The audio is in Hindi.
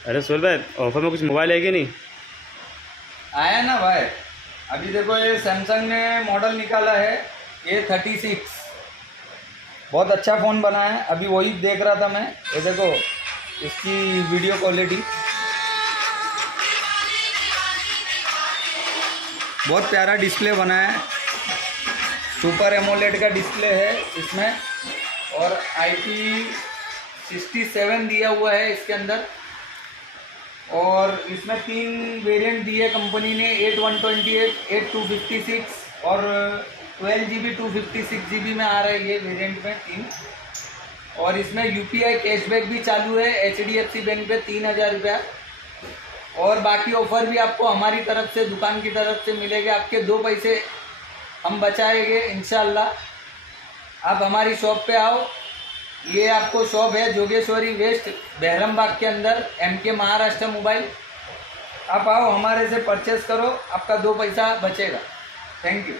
अरे सोहेल भाई, ऑफर में कुछ मोबाइल है कि नहीं? आया ना भाई। अभी देखो ये सैमसंग ने मॉडल निकाला है A36। बहुत अच्छा फ़ोन बना है। अभी वही देख रहा था मैं। ये देखो इसकी वीडियो क्वालिटी बहुत प्यारा डिस्प्ले बना है। सुपर एमोलेड का डिस्प्ले है इसमें और IP67 दिया हुआ है इसके अंदर। और इसमें 3 वेरिएंट दिए कंपनी ने, 8128, 8256 और 12 GB 256 GB में आ रहा है ये वेरिएंट में 3। और इसमें UPI कैशबैक भी चालू है HDFC बैंक पे 3000 रुपया। और बाकी ऑफर भी आपको हमारी तरफ से, दुकान की तरफ से मिलेगा। आपके 2 पैसे हम बचाएंगे इंशाल्लाह। आप हमारी शॉप पे आओ। ये आपको शॉप है जोगेश्वरी वेस्ट, बहरमबाग के अंदर, MK महाराष्ट्र मोबाइल। आप आओ, हमारे से परचेस करो, आपका 2 पैसा बचेगा। Thank you.